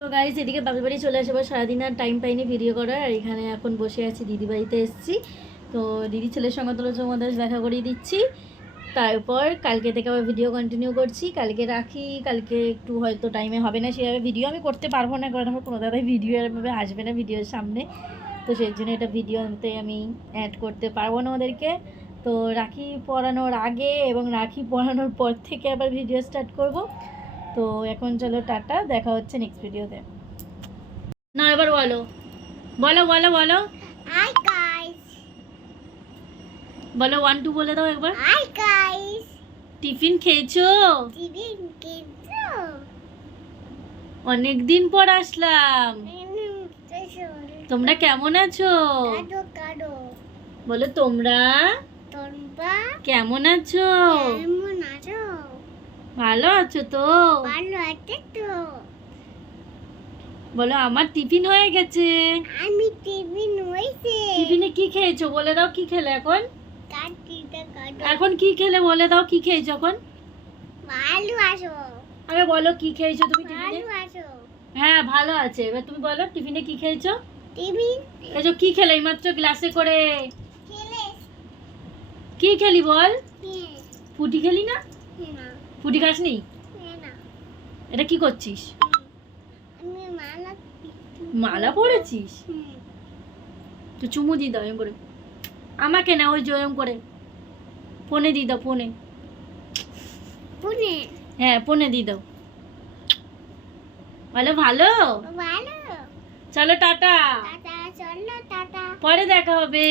তো গাইজ এদিকে বাপের বাড়ি চলে আসে, এবার সারাদিন আর টাইম পাইনি ভিডিও করার, আর এখানে এখন বসে আছি, দিদি বাড়িতে এসেছি। তো দিদি ছেলের সঙ্গে তো তোমাদের দেখা করিয়ে দিচ্ছি। তারপর কালকে থেকে আবার ভিডিও কন্টিনিউ করছি। কালকে রাখি, কালকে একটু হয়তো টাইমে হবে না সেভাবে ভিডিও আমি করতে পারব না, কারণ আমার কোনো দাদাই ভিডিও এরভাবে আসবে না ভিডিওর সামনে। তো সেই জন্য এটা ভিডিওতে আমি অ্যাড করতে পারব না ওদেরকে। তো রাখি পড়ানোর আগে এবং রাখি পড়ানোর পর থেকে আবার ভিডিও স্টার্ট করব। তো এখন চলো টাটা দেখা হচ্ছে নেক্সট ভিডিওতে না এবার বলো। বলো বলো বলো। Hi guys. বলো ওয়ান টু বলে দাও একবার। Hi guys. টিফিন খেয়েছো? Didn't get অনেক দিন পর আসলাম। তোমরা কেমন আছো? বলো তোমরা তোমরা? কেমন আছো? ভালো আছো তো? ভালো আছে তো। বলো আমার টিফিন হয়ে গেছে। আমি টিভি নইছে টিফিনে কি খেয়েছো? বলে দাও কি খেলে এখন। এখন কি খেলে? বলে দাও কি খেয়েছো এখন। ভালো আছো। আগে বলো কি খেয়েছো তুমি টিফিনে? ভালো আছো। হ্যাঁ ভালো আছে। এবার তুমি বলো টিফিনে কি খেয়েছো? টিভি খেয়েছো কি খেলে এইমাত্র গ্লাসে করে? খেলে। কি খেলি বল? ফুটি খেলি না? না। ফুটি খাসনি হ্যাঁ না। এটা কি করছিস? মালা পরেছিস? তো চুমু দিয়ে দাও এম করে। আমাকে না ওই জয়ম করে। ফোনে দিয়ে দাও ফোনে। হ্যাঁ ফোনে দিয়ে দাও। বলো ভালো? ভালো। চলো টাটা। টাটা চলো টাটা। পরে দেখা হবে।